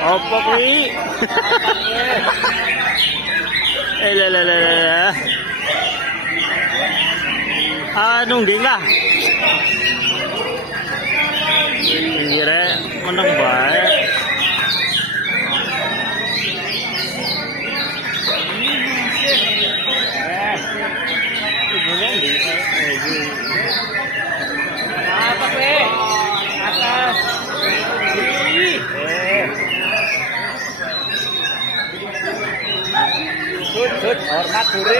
Opo kuwi? Lah. Nungging lah. Kira meneng bae. Apa pe? Atas. Sud, hormat dure.